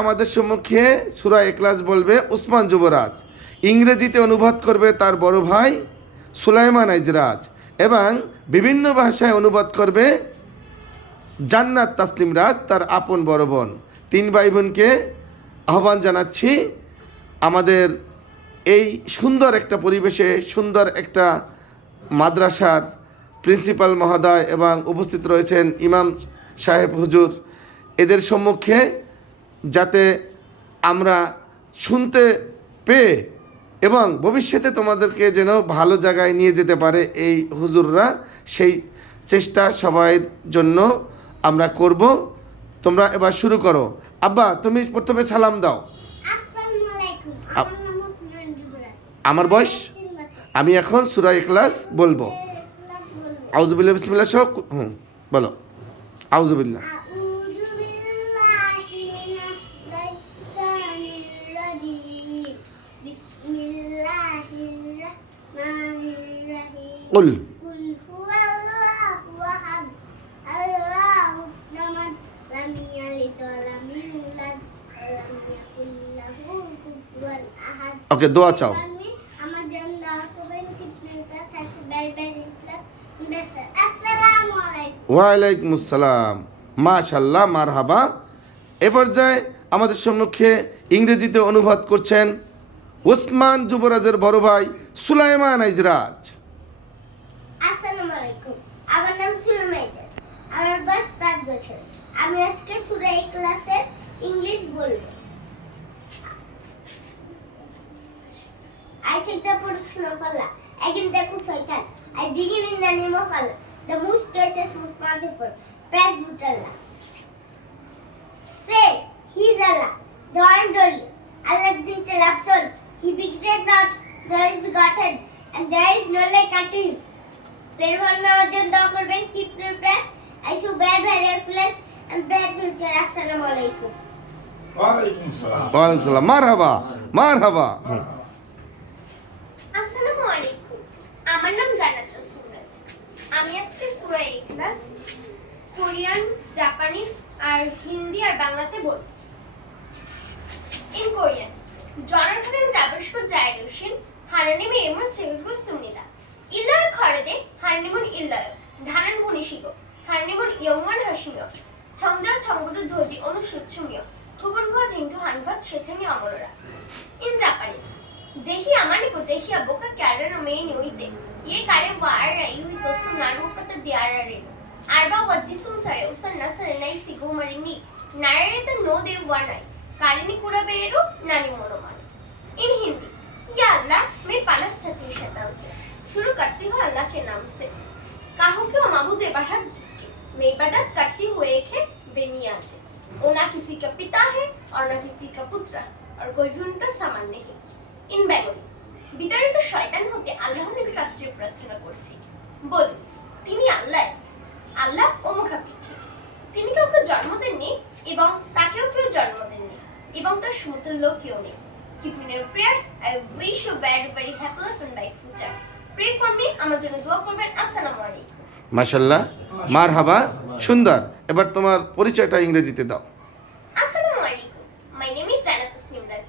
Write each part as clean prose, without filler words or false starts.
আমাদের সম্মুখে সূরা ইখলাস বলবে উসমান যুবরাজ, ইংরেজিতে অনুবাদ করবে তার বড় ভাই সুলাইমান আইজরাজ, এবং বিভিন্ন ভাষায় অনুবাদ করবে জান্নাত তাসলিম রাজ, তার আপন বড় বোন। 3 ভাই বোনকে আহ্বান জানাচ্ছি আমাদের এই সুন্দর একটা পরিবেশে, সুন্দর একটা মাদ্রাসার প্রিন্সিপাল মহোদয় এবং উপস্থিত রয়েছেন ইমাম সাহেব হুজুর, এদের সম্মুখে যাতে আমরা শুনতে পেয়ে এবং ভবিষ্যতে তোমাদেরকে যেন ভালো জায়গায় নিয়ে যেতে পারে এই হুজুররা, সেই চেষ্টা সবাইয়ের জন্য আমরা করব। তোমরা এবার শুরু করো। আব্বা, তুমি প্রথমে সালাম দাও। আমার বয়স, আমি এখন সূরা ইখলাস বলবো। আউযুবিল্লাহি বিসমিল্লাহ সহ বলো। আউযুবিল্লাহ। কুল ওকে, দোয়া চাও। ওয়ালাইকুম আসসালাম। মাশাআল্লাহ, মারহাবা। এ পর্যায়ে আমাদের সম্মুখে ইংরেজিতে অনুবাদ করছেন ওসমান যুবরাজের বড় ভাই সুলাইমান আইজরাজ। আসসালামু আলাইকুম, আমার নাম সুলাইমান। আমার বয়স 5 বছর। আমি আজকে সূরা ইখলাসের ইংলিশ বলবো। I take the production of Allah. I can take Satan. I begin in the name of Allah, the most gracious, most merciful. Praise be to Allah. Say, He is Allah, the one and only. Allah is the absolute. He begat not, there is begotten, and there is no like unto Him. Pray for our dua করবেন, keep your prayer. I should bear very flesh and bright future. Assalamu alaikum. ওয়ালাইকুম আসসালাম। ওয়ালাইকুম আসসালাম। মারহাবা, মারহাবা। আসসালামু আলাইকুম, আমার নাম জান্নাত তাসলিম রাজ। আমি আজকে সূরা ইখলাস কোরিয়ান, জাপানিজ আর হিন্দি আর বাংলাতে বলবো। In Korean, 전화카는 잡으시고 자이루신 하나님의 이름을 즐기고 있습니다. 일러의 가르되 하나님은 일러요. 다는 분이시고 하나님은 영원하시며 정자 정부도 도지 어느 수치며 두 분과 댕도 한 것 세상에 아무러라. In Japanese, 제히 아마니고 제히 아보카 까르르 메인 요이데 예 까레 와르라 이위 도수 나루카타 디아라리노 알바 와지숨사레 우산 나사레 나이시 고마리니 나라레다 노데 와나이 कारिनी कूड़ा बेरो नानी मोनो मानो। इन हिंदी, या अल्लाह मैं पनाह चाहती हूँ शैतान से। शुरू करती हूँ अल्लाह के नाम से। काहो कि वो माबूद बरहक जिसकी मैं इबादत करती हूँ एक है बेनियाज है। वो ना किसी का पिता है और ना किसी का पुत्र और कोई भी उनका समान नहीं। इन बेंगली, বিতাড়িত শয়তান হতে আল্লাহর নিকট আশ্রয় প্রার্থনা করছি। বলুন, তিনি আল্লাহ। আল্লাহ অমুখাপেক্ষী। তিনি কাউকে জন্ম দেননি এবং তাকেও কেউ জন্ম দেননি এবং তার সমতুল্য কেউ নেই। Keep in your prayers. I wish you very happy life and bright future. Pray for me. আমার জন্য দোয়া করবেন। আসসালামু আলাইকুম। মাশাআল্লাহ, মারহাবা, সুন্দর। এবার তোমার পরিচয়টা ইংরেজিতে দাও। Assalamu alaikum. My name is Janat Tasnim Raj.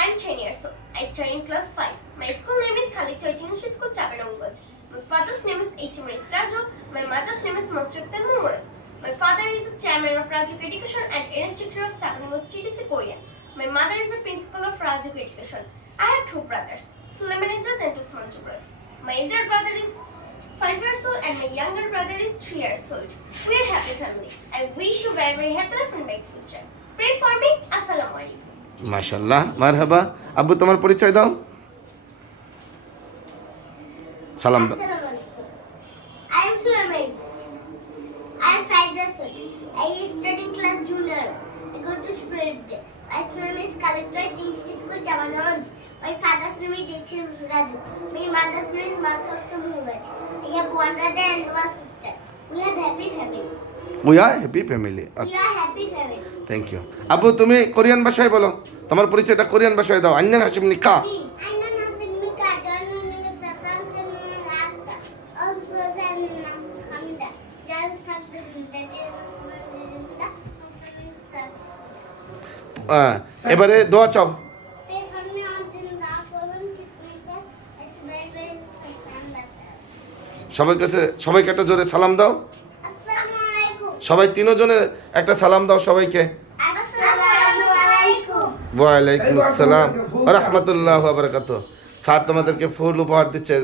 I am 10 years old. I study in class 5. My school name is Khalid International School, Chapanongoj. My father's name is H.M. Raju. My mother's name is Masruktan Mumuraj. My father is the chairman of Rajuk Education and instructor of Chapanongoj TTC Korea. My mother is the principal of Rajuk Education. I have 2 brothers, Suleiman Izraz and Usman Jubraj. My elder brother is 5 years old and my younger brother is 3 years old. We are happy family. I wish you very happy life and bright future. Pray for me. Assalamu alaikum. মাশাআল্লাহ, মারহাবা। আব্বু, তোমার পরিচয় দাও। সালাম দাও। Assalamu alaikum. I am Suleiman. I am 5 years old. I study in class junior. I go to school every day. My name is Khalid School, Chapanongoj. My father's name is H.M. Raju. My mother's name is Masruktan Mumuraj. I have 1 brother and 1 sister. We have happy family. We are happy family. We are happy family. Thank you. আব্বু, তুমি Korean ভাষায় বলো। তোমার পরিচয়টা Korean ভাষায় দাও। আন্নান হাশিম নিকা। এবারে দোয়া চাও। Pray for me on the dark heaven, keep me safe. It's very, very সবার কাছে সবাইকে একটা জোরে সালাম দাও। Assalamualaikum. সবাই তিনজনে একটা সালাম দাও সবাইকে। Assalamualaikum. ওয়ালাইকুম আসসালাম ওয়া রাহমাতুল্লাহি ওয়া বারাকাতুহু। স্যার তোমাদেরকে ফুল উপহার দিচ্ছে।